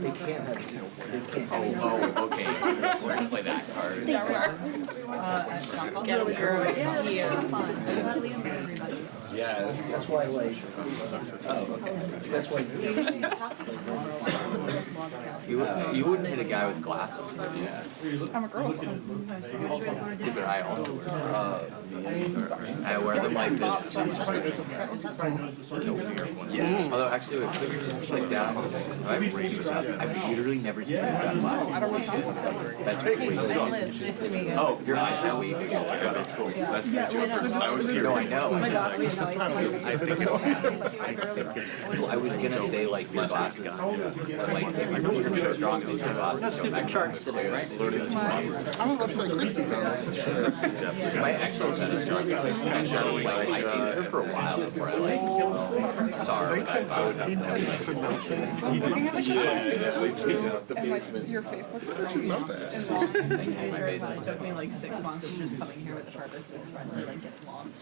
They can't have, they can't. Oh, okay. We're gonna play that card. Yeah. That's why, like, that's why. You wouldn't hit a guy with glasses. Yeah. I'm a girl. Yeah, but I also I wear them like this. Yeah. Although actually, if you just click down, I've literally never seen you got glasses. That's crazy. Oh, you're not now. We that's cool. That's I was here. No, I know. I was gonna say like your glasses, like if you're so strong, these glasses don't actually clear, right? I'm about to like lift you now. My actual tennis strong, like I dated her for a while before I like sorry. They tend to increase to no change. And like your face looks pretty. Not bad. And long. Thank you, my face. It took me like 6 months of just coming here with the purpose to expressly like get lost.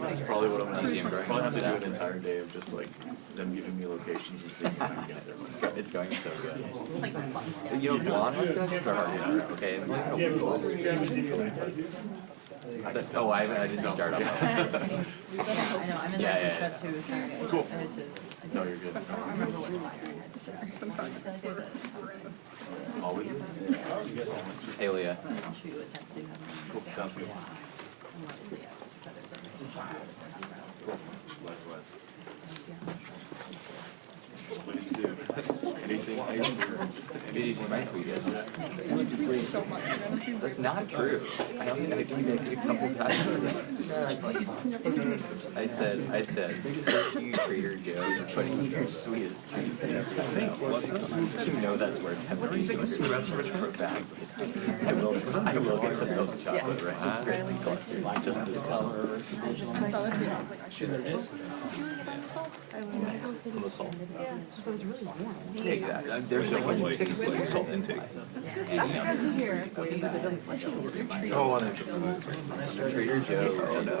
That's probably what I'm gonna do. Probably have to do an entire day of just like them giving me locations and seeing if I can get there. It's going so good. You know, blonde mustaches are hard to work, okay? Oh, I didn't start on that. I know, I'm in that too. Cool. No, you're good. Always. Talia. I'll shoot you a text so you have Cool. Sounds good. Likewise. Please do. Anything Maybe you might tweet it. So much. That's not true. I tweeted a couple times. I said, you Trader Joe's, but you're sweet as trees. You know that's where temperature is for bag. I will get the milk chocolate right now. Just this color. I saw that video. I was like, I should have did. See when you got the salt? I went on the salt. Yeah. So it was really warm. Exactly. There's like Salt intake. That's good to hear. Oh, on Trader Joe's. Oh no.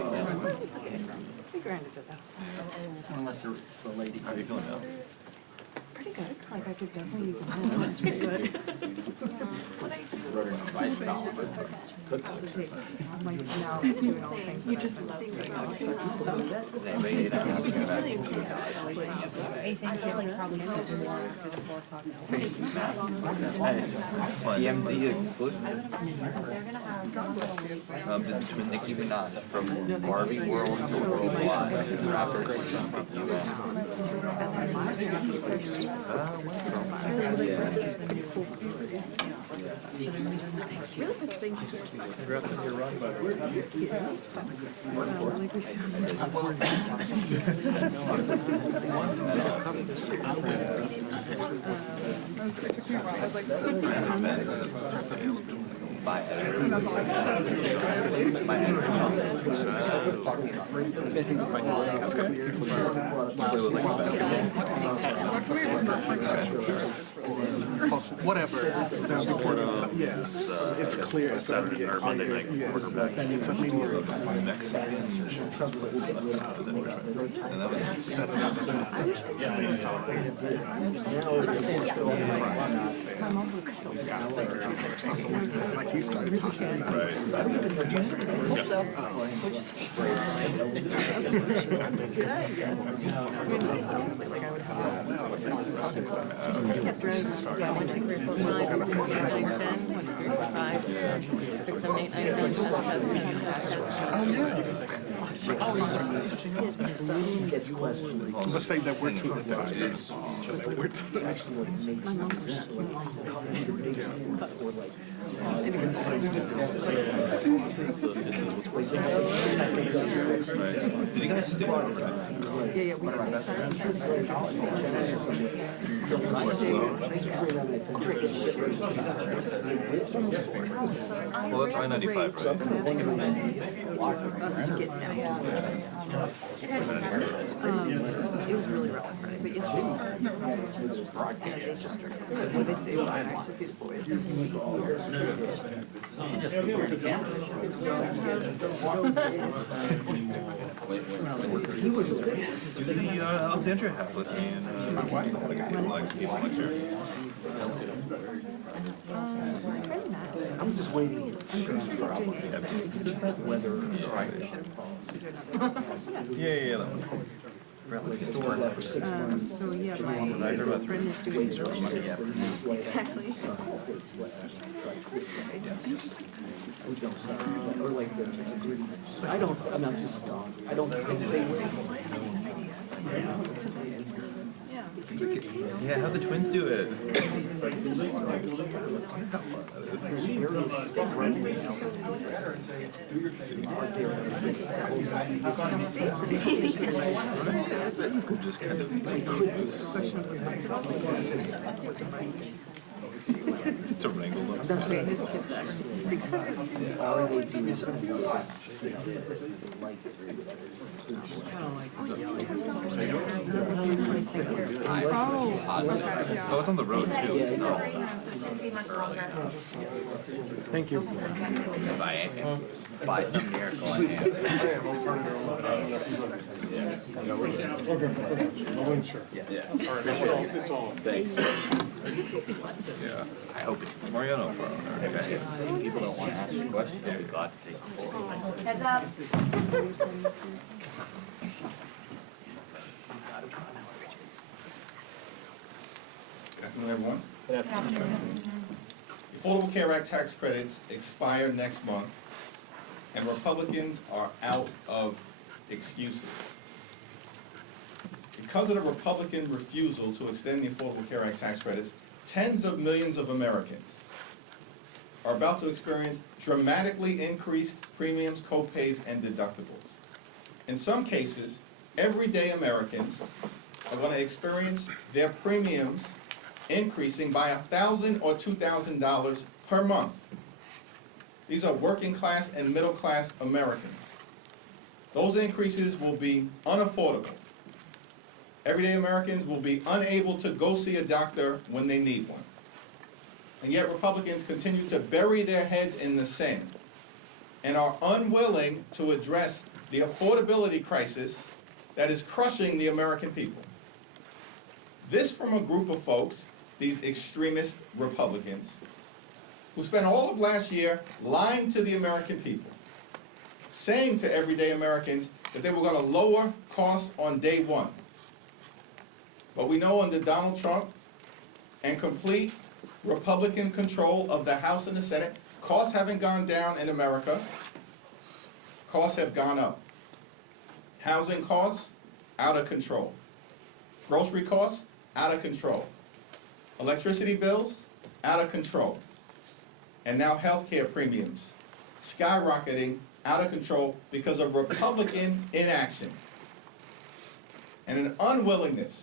Unless it's the lady. How are you feeling now? Pretty good. Like I could definitely use a Nice like now doing all the things that you just love. I think it like probably says more for the 4 o'clock. TMZ exclusive. Did the twins Nicki Minaj from Barbie World to Worldwide. Rapper from the US. Congrats on your run, by the way. It took me a while. I was like, My editor. My editor. Whatever. There's the point of time. Yeah. It's clear. It's Saturday or Monday night quarterback. It's immediately. Mexican. And that was Like he started talking about it. Let's say that we're too inside. We're too. Did you guys stick around? Yeah, we Well, that's I-95, right? It was really rough. but yesterday was hard. So they were back to see the boys. Do the Alexandria have with me and my wife? I'm just waiting. Weather. Yeah, that one. For 6 months. So yeah, my friend is doing exactly. Or like I don't, I'm just, I don't think they will. Yeah, how'd the twins do it? Just kind of to wrangle them. There's kids that are 6. All they do is Oh, it's on the road too. It's not. Thank you. By some miracle, I am. Thanks. Yeah. I hope it's Mariano for owner. Okay. people don't want to ask you questions. I'll be glad to take a poll. Heads up. Good afternoon, everyone. The Affordable Care Act tax credits expire next month, and Republicans are out of excuses. Because of the Republican refusal to extend the Affordable Care Act tax credits, tens of millions of Americans are about to experience dramatically increased premiums, co-pays, and deductibles. In some cases, everyday Americans are going to experience their premiums increasing by $1,000 or $2,000 per month. These are working class and middle class Americans. Those increases will be unaffordable. Everyday Americans will be unable to go see a doctor when they need one. And yet Republicans continue to bury their heads in the sand and are unwilling to address the affordability crisis that is crushing the American people. This from a group of folks, these extremist Republicans, who spent all of last year lying to the American people, saying to everyday Americans that they were going to lower costs on day one. But we know under Donald Trump and complete Republican control of the House and the Senate, costs haven't gone down in America, costs have gone up. Housing costs, out of control. Grocery costs, out of control. Electricity bills, out of control. And now healthcare premiums, skyrocketing, out of control because of Republican inaction and an unwillingness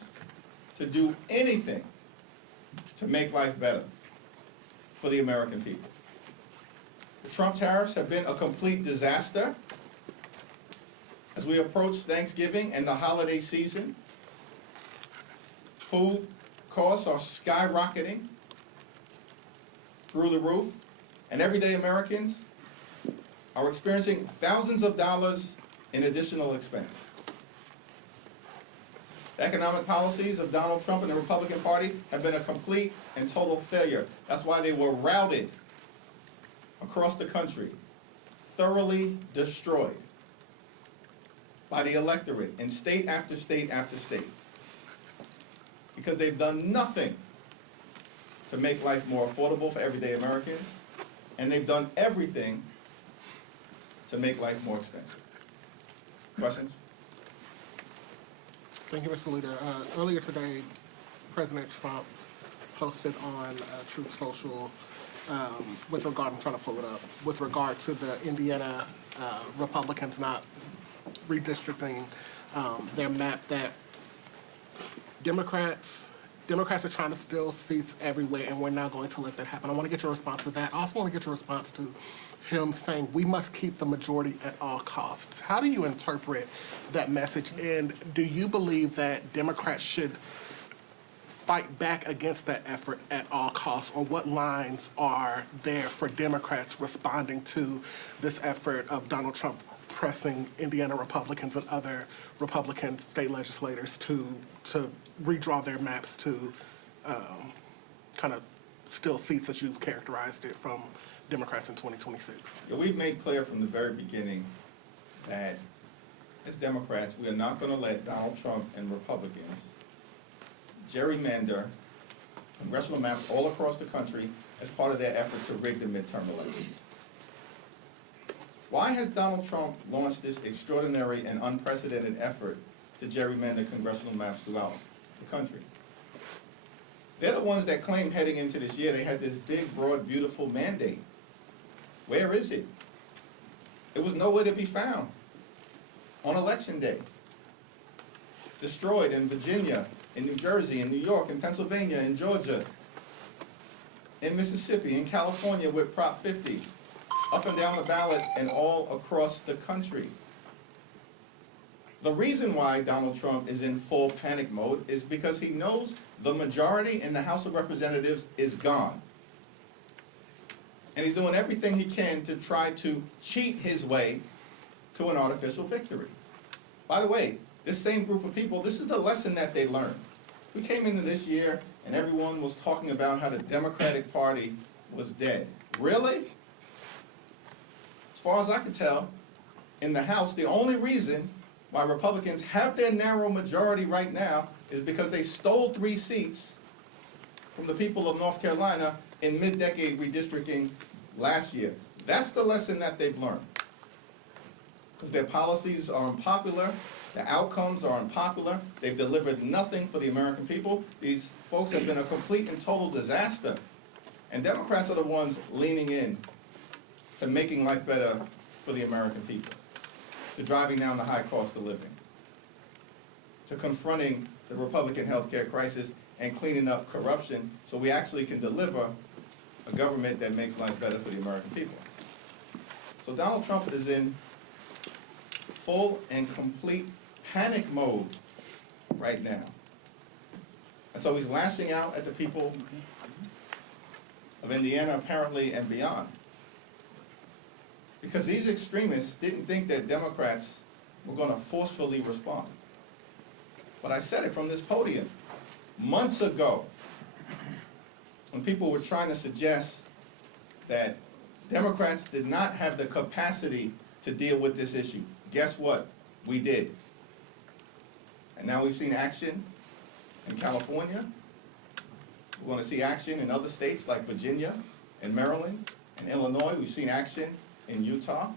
to do anything to make life better for the American people. The Trump tariffs have been a complete disaster. As we approach Thanksgiving and the holiday season, food costs are skyrocketing through the roof, and everyday Americans are experiencing thousands of dollars in additional expense. The economic policies of Donald Trump and the Republican Party have been a complete and total failure. That's why they were routed across the country, thoroughly destroyed by the electorate in state after state after state, because they've done nothing to make life more affordable for everyday Americans, and they've done everything to make life more expensive. Questions? Thank you, Mr. Leader. Earlier today, President Trump posted on Truth Social with regard, I'm trying to pull it up, with regard to the Indiana Republicans not redistricting their map, that Democrats Democrats are trying to steal seats everywhere, and we're not going to let that happen. I want to get your response to that. I also want to get your response to him saying we must keep the majority at all costs. How do you interpret that message, and do you believe that Democrats should fight back against that effort at all costs, or what lines are there for Democrats responding to this effort of Donald Trump pressing Indiana Republicans and other Republican state legislators to redraw their maps to kind of steal seats, as you've characterized it, from Democrats in 2026? Yeah, we've made clear from the very beginning that as Democrats, we are not going to let Donald Trump and Republicans gerrymander congressional maps all across the country as part of their effort to rig the midterm elections. Why has Donald Trump launched this extraordinary and unprecedented effort to gerrymander congressional maps throughout the country? They're the ones that claimed heading into this year they had this big, broad, beautiful mandate. Where is it? It was nowhere to be found on Election Day. Destroyed in Virginia, in New Jersey, in New York, in Pennsylvania, in Georgia, in Mississippi, in California with Prop 50, up and down the ballot and all across the country. The reason why Donald Trump is in full panic mode is because he knows the majority in the House of Representatives is gone. And he's doing everything he can to try to cheat his way to an artificial victory. By the way, this same group of people, this is the lesson that they learned. We came into this year and everyone was talking about how the Democratic Party was dead. Really? As far as I can tell, in the House, the only reason why Republicans have their narrow majority right now is because they stole 3 seats from the people of North Carolina in mid-decade redistricting last year. That's the lesson that they've learned. Because their policies are unpopular, the outcomes are unpopular, they've delivered nothing for the American people. These folks have been a complete and total disaster. And Democrats are the ones leaning in to making life better for the American people, to driving down the high cost of living, to confronting the Republican health care crisis and cleaning up corruption so we actually can deliver a government that makes life better for the American people. So Donald Trump is in full and complete panic mode right now. And so he's lashing out at the people of Indiana, apparently, and beyond. Because these extremists didn't think that Democrats were going to forcefully respond. But I said it from this podium months ago when people were trying to suggest that Democrats did not have the capacity to deal with this issue. Guess what? We did. And now we've seen action in California. We're going to see action in other states like Virginia and Maryland and Illinois. We've seen action in Utah.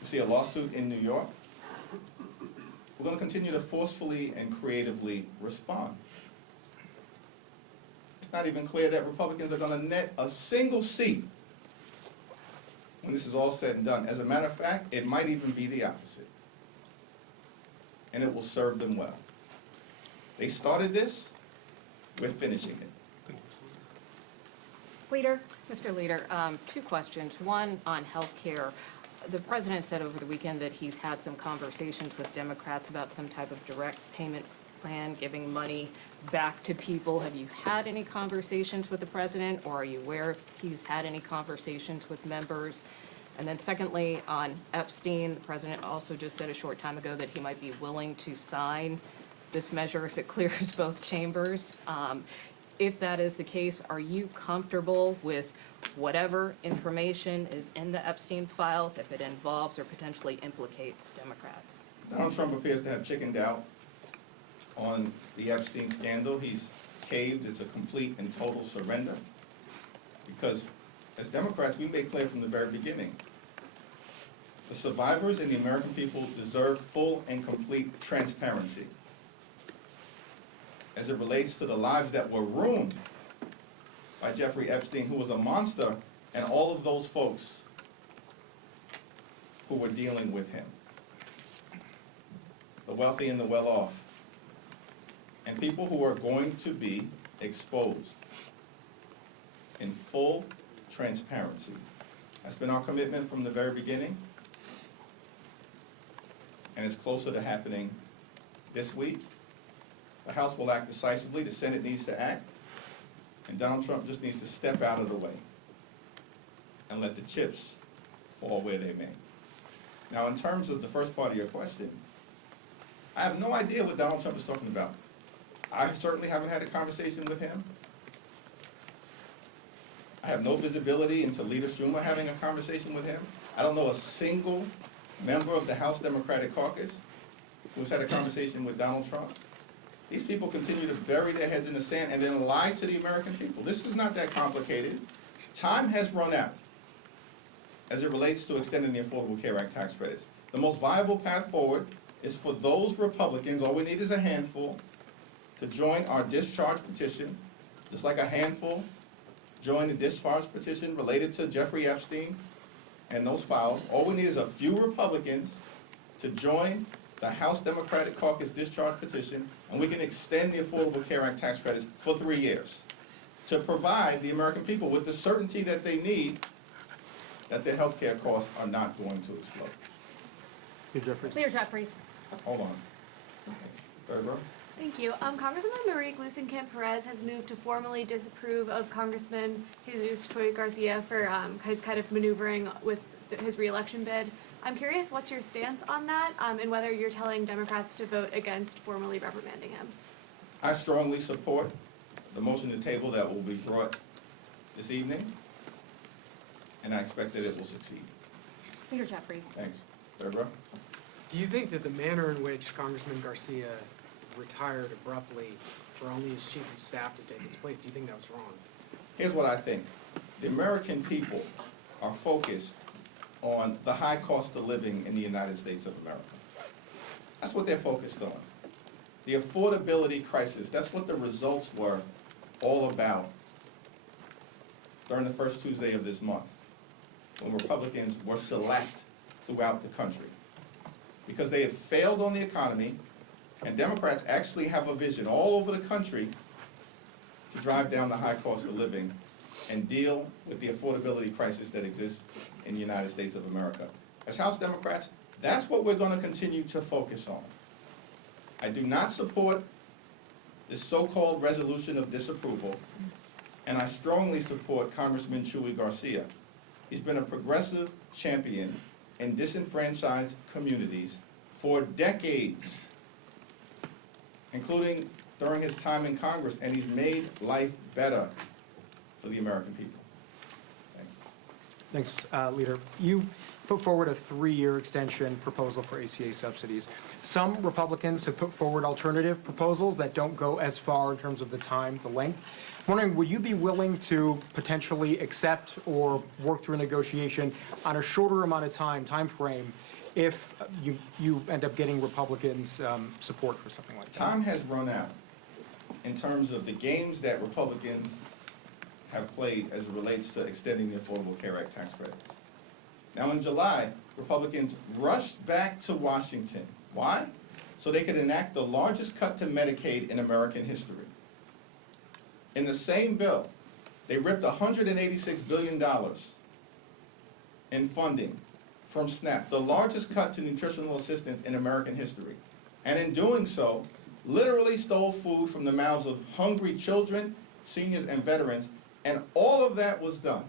We see a lawsuit in New York. We're going to continue to forcefully and creatively respond. It's not even clear that Republicans are going to net a single seat when this is all said and done. As a matter of fact, it might even be the opposite. And it will serve them well. They started this, we're finishing it. Mr. Leader, 2 questions. One on health care. The president said over the weekend that he's had some conversations with Democrats about some type of direct payment plan, giving money back to people. Have you had any conversations with the president, or are you aware if he's had any conversations with members? And then secondly, on Epstein, the president also just said a short time ago that he might be willing to sign this measure if it clears both chambers. If that is the case, are you comfortable with whatever information is in the Epstein files if it involves or potentially implicates Democrats? Donald Trump appears to have chickened out on the Epstein scandal. He's caved. It's a complete and total surrender. Because as Democrats, we made clear from the very beginning, the survivors and the American people deserve full and complete transparency as it relates to the lives that were ruined by Jeffrey Epstein, who was a monster, and all of those folks who were dealing with him. The wealthy and the well-off. and people who are going to be exposed in full transparency. That's been our commitment from the very beginning, and it's closer to happening this week. The House will act decisively, the Senate needs to act, and Donald Trump just needs to step out of the way and let the chips fall where they may. Now, in terms of the first part of your question, I have no idea what Donald Trump is talking about. I certainly haven't had a conversation with him. I have no visibility into Leader Schumer having a conversation with him. I don't know a single member of the House Democratic Caucus who's had a conversation with Donald Trump. These people continue to bury their heads in the sand and then lie to the American people. This is not that complicated. Time has run out as it relates to extending the Affordable Care Act tax credits. The most viable path forward is for those Republicans, all we need is a handful, to join our discharge petition, just like a handful joined the discharge petition related to Jeffrey Epstein and those files. All we need is a few Republicans to join the House Democratic Caucus discharge petition, and we can extend the Affordable Care Act tax credits for 3 years to provide the American people with the certainty that they need that their health care costs are not going to explode. Leader Jeffries. Hold on. Thanks. Third row. Thank you. Congresswoman Marie Gluesenkamp-Perez has moved to formally disapprove of Congressman Jesus Troy Garcia for his kind of maneuvering with his reelection bid. I'm curious what's your stance on that, and whether you're telling Democrats to vote against formally reprimanding him. I strongly support the motion to table that will be brought this evening, and I expect that it will succeed. Leader Jeffries. Thanks. Third row. Do you think that the manner in which Congressman Garcia retired abruptly for only his chief of staff to take his place, do you think that was wrong? Here's what I think. The American people are focused on the high cost of living in the United States of America. That's what they're focused on. The affordability crisis, that's what the results were all about during the first Tuesday of this month, when Republicans were select throughout the country. Because they have failed on the economy, and Democrats actually have a vision all over the country to drive down the high cost of living and deal with the affordability crisis that exists in the United States of America. As House Democrats, that's what we're going to continue to focus on. I do not support this so-called resolution of disapproval, and I strongly support Congressman Chuy Garcia. He's been a progressive champion in disenfranchised communities for decades, including during his time in Congress, and he's made life better for the American people. Thanks. Thanks, Leader. You put forward a 3-year extension proposal for ACA subsidies. Some Republicans have put forward alternative proposals that don't go as far in terms of the time, the length. I'm wondering, would you be willing to potentially accept or work through a negotiation on a shorter amount of time frame, if you end up getting Republicans' support for something like that? Time has run out in terms of the games that Republicans have played as it relates to extending the Affordable Care Act tax credits. Now in July, Republicans rushed back to Washington. Why? So they could enact the largest cut to Medicaid in American history. In the same bill, they ripped $186 billion in funding from SNAP, the largest cut to nutritional assistance in American history. And in doing so, literally stole food from the mouths of hungry children, seniors, and veterans, and all of that was done,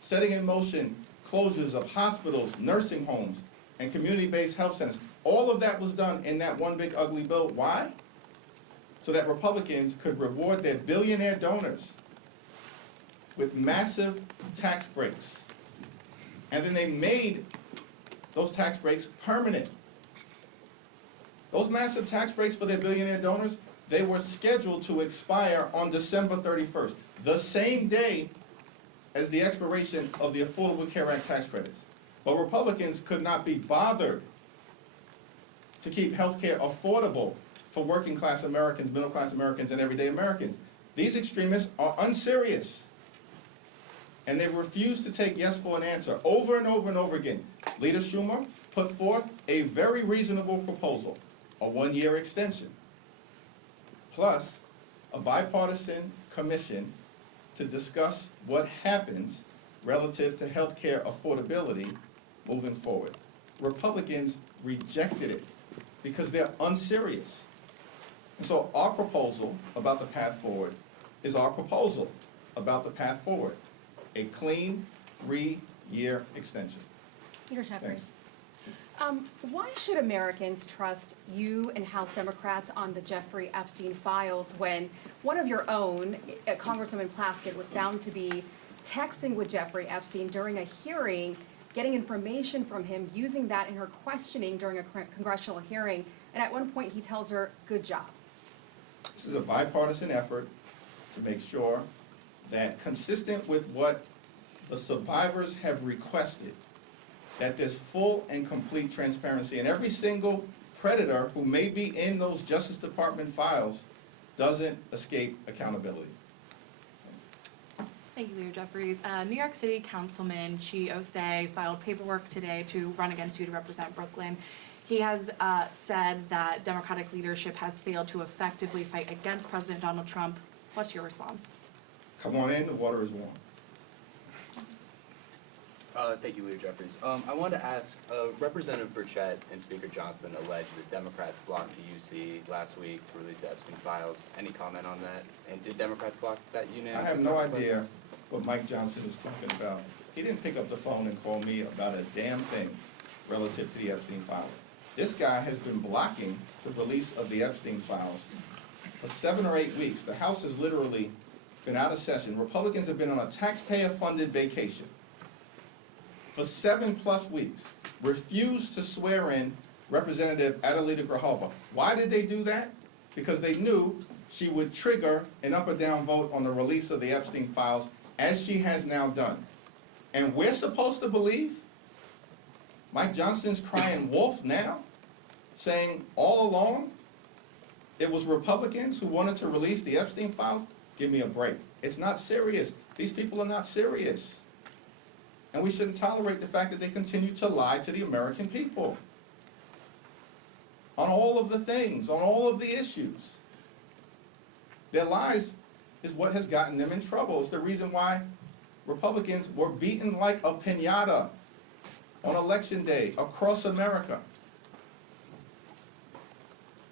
setting in motion closures of hospitals, nursing homes, and community-based health centers. All of that was done in that one big ugly bill. Why? So that Republicans could reward their billionaire donors with massive tax breaks. And then they made those tax breaks permanent. Those massive tax breaks for their billionaire donors, they were scheduled to expire on December 31st, the same day as the expiration of the Affordable Care Act tax credits. But Republicans could not be bothered to keep health care affordable for working class Americans, middle class Americans, and everyday Americans. These extremists are unserious, and they refuse to take yes for an answer over and over and over again. Leader Schumer put forth a very reasonable proposal, a 1-year extension. plus a bipartisan commission to discuss what happens relative to healthcare affordability moving forward. Republicans rejected it because they're unserious. And so our proposal about the path forward is our proposal about the path forward, a clean 3-year extension. Leader Jeffries. Thanks. Why should Americans trust you and House Democrats on the Jeffrey Epstein files when one of your own, Congresswoman Plaskett, was found to be texting with Jeffrey Epstein during a hearing, getting information from him, using that in her questioning during a congressional hearing, and at one point he tells her, "Good job." This is a bipartisan effort to make sure that, consistent with what the survivors have requested, that there's full and complete transparency, and every single predator who may be in those Justice Department files doesn't escape accountability. Thank you, Leader Jeffries. New York City Councilman Chi Osei filed paperwork today to run against you to represent Brooklyn. He has said that Democratic leadership has failed to effectively fight against President Donald Trump. What's your response? Come on in, the water is warm. Thank you, Leader Jeffries. I wanted to ask, Representative Burchett and Speaker Johnson alleged that Democrats blocked the UC last week to release the Epstein files. Any comment on that? And did Democrats block that unanimous? I have no idea what Mike Johnson is talking about. He didn't pick up the phone and call me about a damn thing relative to the Epstein files. This guy has been blocking the release of the Epstein files for 7 or 8 weeks. The House has literally been out of session. Republicans have been on a taxpayer-funded vacation for 7+ weeks, refused to swear in Representative Adelita Grijalva. Why did they do that? Because they knew she would trigger an up or down vote on the release of the Epstein files, as she has now done. And we're supposed to believe Mike Johnson's crying wolf now, saying all along it was Republicans who wanted to release the Epstein files? Give me a break. It's not serious. These people are not serious. And we shouldn't tolerate the fact that they continue to lie to the American people on all of the things, on all of the issues. Their lies is what has gotten them in trouble. It's the reason why Republicans were beaten like a piñata on Election Day across America.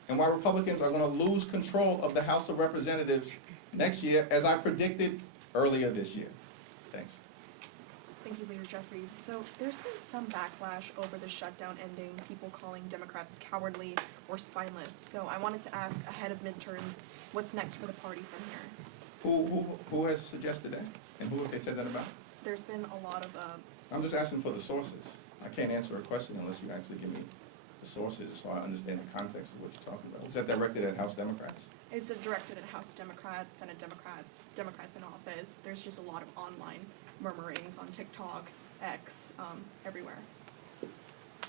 And why Republicans are going to lose control of the House of Representatives next year, as I predicted earlier this year. Thanks. Thank you, Leader Jeffries. So there's been some backlash over the shutdown ending, people calling Democrats cowardly or spineless. So I wanted to ask, ahead of midterms, what's next for the party from here? Who has suggested that? And who have they said that about? There's been a lot of I'm just asking for the sources. I can't answer a question unless you actually give me the sources so I understand the context of what you're talking about. Was that directed at House Democrats? It's directed at House Democrats, Senate Democrats, Democrats in office. There's just a lot of online murmurings on TikTok, X, everywhere.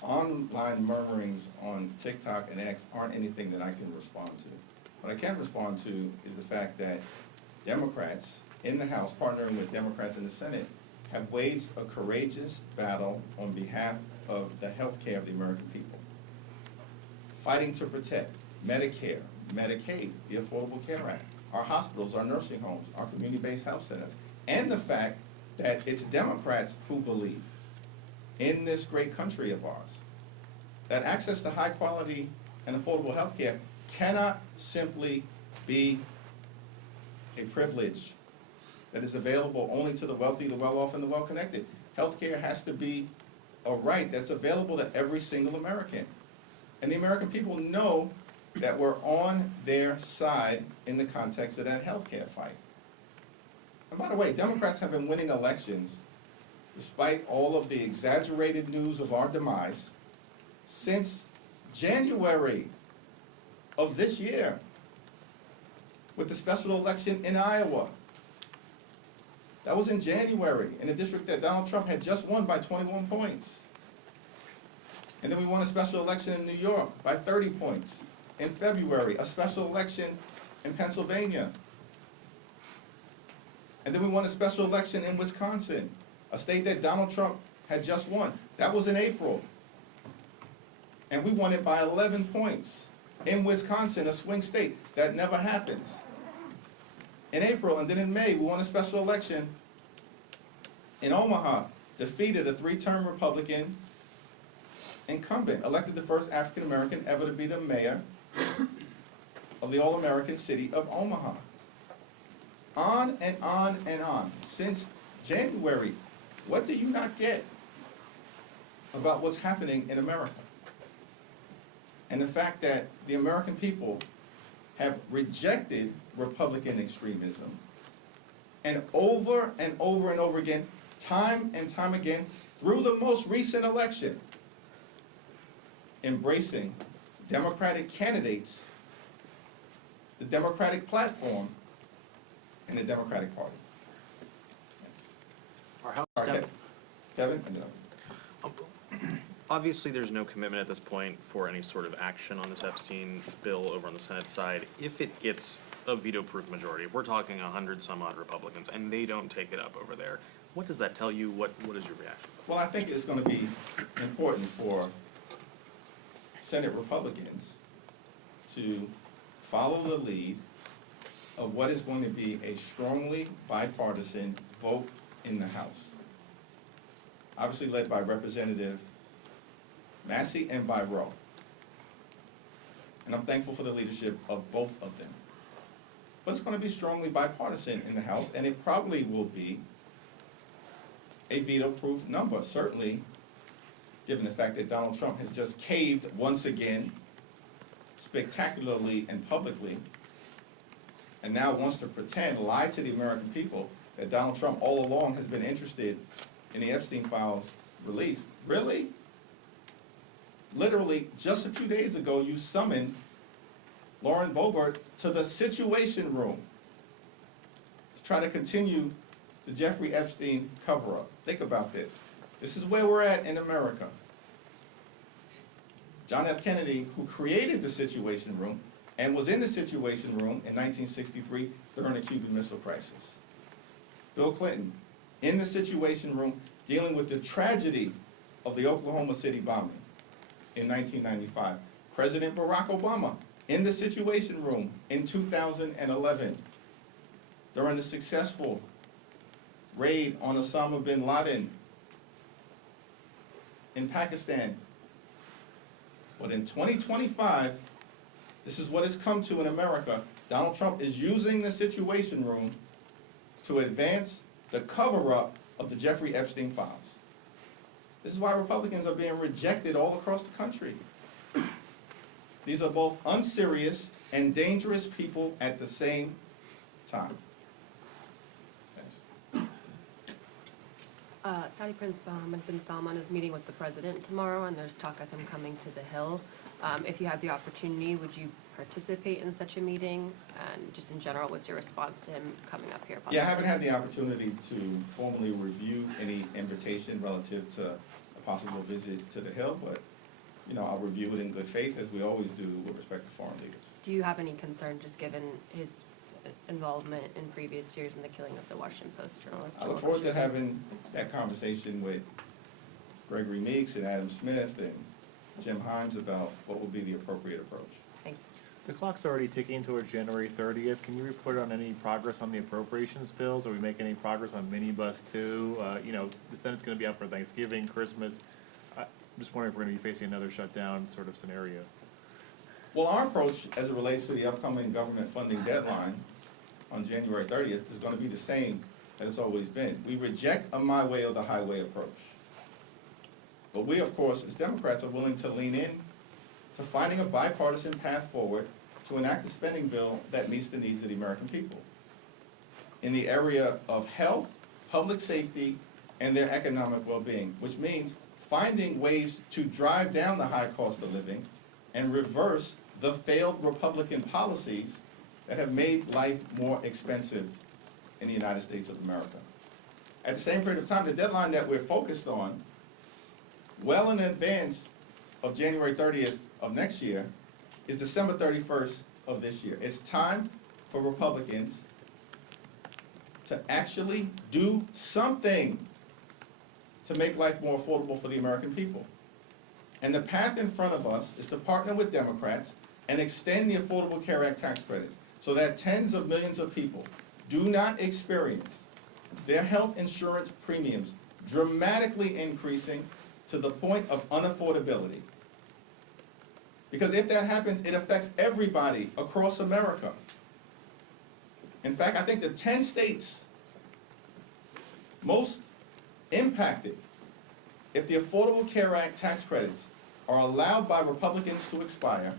Online murmurings on TikTok and X aren't anything that I can respond to. What I can respond to is the fact that Democrats in the House, partnering with Democrats in the Senate, have waged a courageous battle on behalf of the health care of the American people, fighting to protect Medicare, Medicaid, the Affordable Care Act, our hospitals, our nursing homes, our community-based health centers, and the fact that it's Democrats who believe in this great country of ours that access to high quality and affordable health care cannot simply be a privilege that is available only to the wealthy, the well-off, and the well-connected. Health care has to be a right that's available to every single American. And the American people know that we're on their side in the context of that health care fight. And by the way, Democrats have been winning elections despite all of the exaggerated news of our demise since January of this year with the special election in Iowa. That was in January in a district that Donald Trump had just won by 21 points. And then we won a special election in New York by 30 points. In February, a special election in Pennsylvania. And then we won a special election in Wisconsin, a state that Donald Trump had just won. That was in April. And we won it by 11 points. In Wisconsin, a swing state, that never happens. In April and then in May, we won a special election in Omaha, defeated a 3-term Republican incumbent, elected the first African-American ever to be the mayor of the all-American city of Omaha. On and on and on. Since January, what do you not get about what's happening in America? And the fact that the American people have rejected Republican extremism, and over and over and over again, time and time again, through the most recent election, embracing Democratic candidates, the Democratic platform, and the Democratic Party. Our House All right, Kevin, and then Obviously, there's no commitment at this point for any sort of action on this Epstein bill over on the Senate side. If it gets a veto-proof majority, if we're talking 100-some-odd Republicans and they don't take it up over there, what does that tell you? What is your reaction? well, I think it's going to be important for Senate Republicans to follow the lead of what is going to be a strongly bipartisan vote in the House. Obviously led by Representative Massey and by Rowe. And I'm thankful for the leadership of both of them. But it's going to be strongly bipartisan in the House, and it probably will be a veto-proof number, certainly given the fact that Donald Trump has just caved once again, spectacularly and publicly, and now wants to pretend, lie to the American people, that Donald Trump all along has been interested in the Epstein files released. Really? Literally, just a few days ago, you summoned Lauren Boebert to the Situation Room to try to continue the Jeffrey Epstein cover-up. Think about this. This is where we're at in America. John F. Kennedy, who created the Situation Room and was in the Situation Room in 1963 during the Cuban Missile Crisis. Bill Clinton, in the Situation Room, dealing with the tragedy of the Oklahoma City bombing in 1995. President Barack Obama, in the Situation Room in 2011, during the successful raid on Osama bin Laden in Pakistan. But in 2025, this is what it's come to in America. Donald Trump is using the Situation Room to advance the cover-up of the Jeffrey Epstein files. This is why Republicans are being rejected all across the country. These are both unserious and dangerous people at the same time. Saudi Prince Mohammed bin Salman is meeting with the president tomorrow, and there's talk of him coming to the Hill. If you had the opportunity, would you participate in such a meeting? And just in general, what's your response to him coming up here? Possibly? Yeah, I haven't had the opportunity to formally review any invitation relative to a possible visit to the Hill, but you know, I'll review it in good faith, as we always do with respect to foreign leaders. Do you have any concern, just given his involvement in previous years in the killing of the Washington Post journalist? I look forward to having that conversation with Gregory Meeks and Adam Smith and Jim Himes about what will be the appropriate approach. Thank The clock's already ticking towards January 30th. Can you report on any progress on the appropriations bills? Are we making any progress on minibus 2? You know, the Senate's going to be out for Thanksgiving, Christmas. I'm just wondering if we're going to be facing another shutdown sort of scenario. Well, our approach as it relates to the upcoming government funding deadline on January 30th is going to be the same as it's always been. We reject a my way or the highway approach. But we, of course, as Democrats, are willing to lean in to finding a bipartisan path forward to enact a spending bill that meets the needs of the American people in the area of health, public safety, and their economic well-being, which means finding ways to drive down the high cost of living and reverse the failed Republican policies that have made life more expensive in the United States of America. At the same period of time, the deadline that we're focused on, well in advance of January 30th of next year, is December 31st of this year. It's time for Republicans to actually do something to make life more affordable for the American people. And the path in front of us is to partner with Democrats and extend the Affordable Care Act tax credits so that tens of millions of people do not experience their health insurance premiums dramatically increasing to the point of unaffordability. Because if that happens, it affects everybody across America. In fact, I think the 10 states most impacted, if the Affordable Care Act tax credits are allowed by Republicans to expire,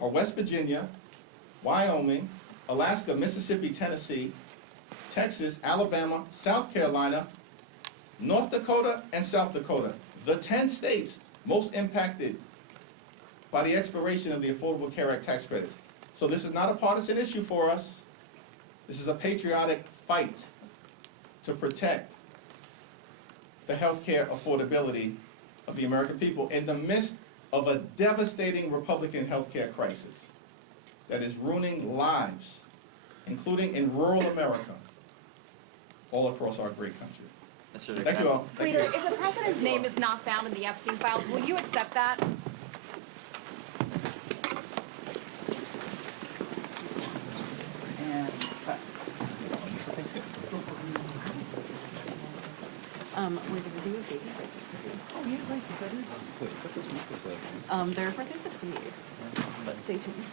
are West Virginia, Wyoming, Alaska, Mississippi, Tennessee, Texas, Alabama, South Carolina, North Dakota, and South Dakota. The 10 states most impacted by the expiration of the Affordable Care Act tax credits. So this is not a partisan issue for us. This is a patriotic fight to protect the health care affordability of the American people in the midst of a devastating Republican health care crisis that is ruining lives, including in rural America, all across our great country. Thank you all. Thank you. Leader, if the president's name is not found in the Epstein files, will you accept that? We're gonna do a baby birthday. Oh, yeah, right, so that is. Their birthday's the 28th, but stay tuned.